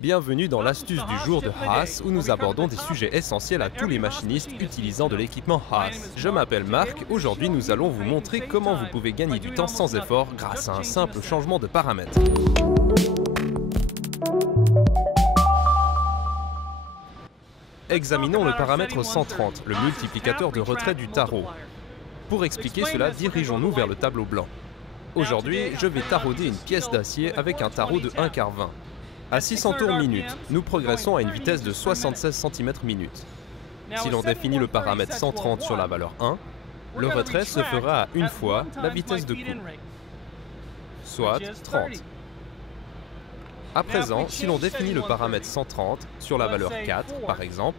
Bienvenue dans l'astuce du jour de Haas où nous abordons des sujets essentiels à tous les machinistes utilisant de l'équipement Haas. Je m'appelle Marc, aujourd'hui nous allons vous montrer comment vous pouvez gagner du temps sans effort grâce à un simple changement de paramètre. Examinons le paramètre 130, le multiplicateur de retrait du tarot. Pour expliquer cela, dirigeons-nous vers le tableau blanc. Aujourd'hui, je vais tarauder une pièce d'acier avec un tarot de 1 quart 20. À 600 tours minute, nous progressons à une vitesse de 76 cm minute. Si l'on définit le paramètre 130 sur la valeur 1, le retrait se fera à une fois la vitesse de coupe, soit 30. À présent, si l'on définit le paramètre 130 sur la valeur 4, par exemple,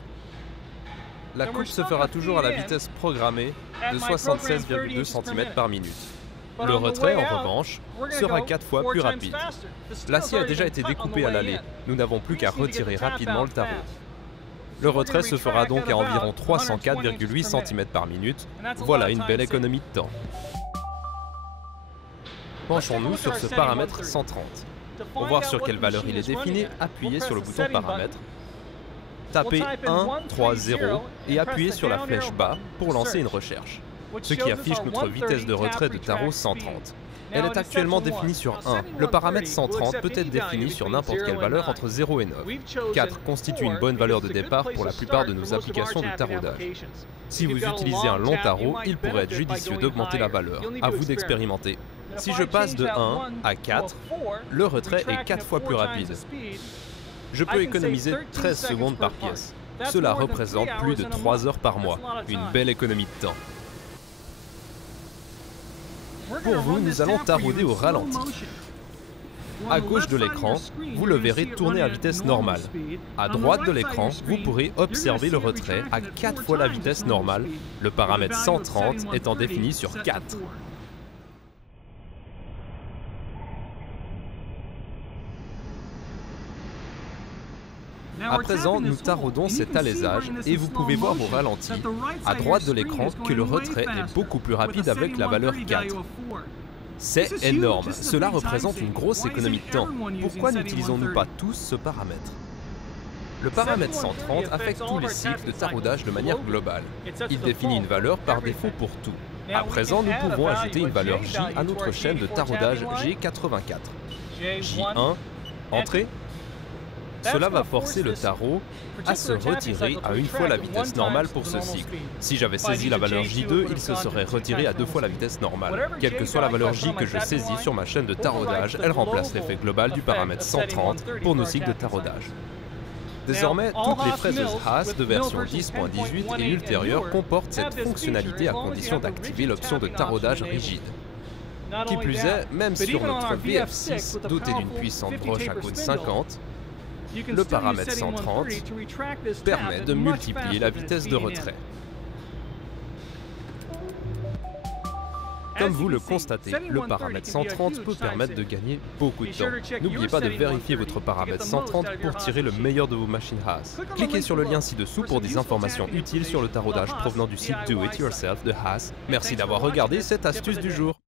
la coupe se fera toujours à la vitesse programmée de 76,2 cm par minute. Le retrait, en revanche, sera 4 fois plus rapide. L'acier a déjà été découpé à l'aller, nous n'avons plus qu'à retirer rapidement le tarot. Le retrait se fera donc à environ 304,8 cm par minute, voilà une belle économie de temps. Penchons-nous sur ce paramètre 130. Pour voir sur quelle valeur il est défini, appuyez sur le bouton paramètres, tapez 1, 3, 0 et appuyez sur la flèche bas pour lancer une recherche, ce qui affiche notre vitesse de retrait de tarot 130. Elle est actuellement définie sur 1. Le paramètre 130 peut être défini sur n'importe quelle valeur entre 0 et 9. 4 constitue une bonne valeur de départ pour la plupart de nos applications de taraudage. Si vous utilisez un long tarot, il pourrait être judicieux d'augmenter la valeur. À vous d'expérimenter. Si je passe de 1 à 4, le retrait est 4 fois plus rapide. Je peux économiser 13 secondes par pièce. Cela représente plus de 3 heures par mois. Une belle économie de temps. Pour vous, nous allons tarauder au ralenti. À gauche de l'écran, vous le verrez tourner à vitesse normale. À droite de l'écran, vous pourrez observer le retrait à 4 fois la vitesse normale, le paramètre 130 étant défini sur 4. À présent, nous taraudons cet alésage et vous pouvez voir au ralenti, à droite de l'écran, que le retrait est beaucoup plus rapide avec la valeur 4. C'est énorme, cela représente une grosse économie de temps. Pourquoi n'utilisons-nous pas tous ce paramètre? Le paramètre 130 affecte tous les cycles de taraudage de manière globale. Il définit une valeur par défaut pour tout. À présent, nous pouvons ajouter une valeur J à notre chaîne de taraudage G84. J1, entrée. Cela va forcer le tarot à se retirer à une fois la vitesse normale pour ce cycle. Si j'avais saisi la valeur J2, il se serait retiré à 2 fois la vitesse normale. Quelle que soit la valeur J que je saisis sur ma chaîne de taraudage, elle remplace l'effet global du paramètre 130 pour nos cycles de taraudage. Désormais, toutes les fraiseuses Haas de version 10.18 et ultérieure comportent cette fonctionnalité à condition d'activer l'option de taraudage rigide. Qui plus est, même sur notre VF6 doté d'une puissante broche à côte 50, le paramètre 130 permet de multiplier la vitesse de retrait. Comme vous le constatez, le paramètre 130 peut permettre de gagner beaucoup de temps. N'oubliez pas de vérifier votre paramètre 130 pour tirer le meilleur de vos machines Haas. Cliquez sur le lien ci-dessous pour des informations utiles sur le taraudage provenant du site Do It Yourself de Haas. Merci d'avoir regardé cette astuce du jour.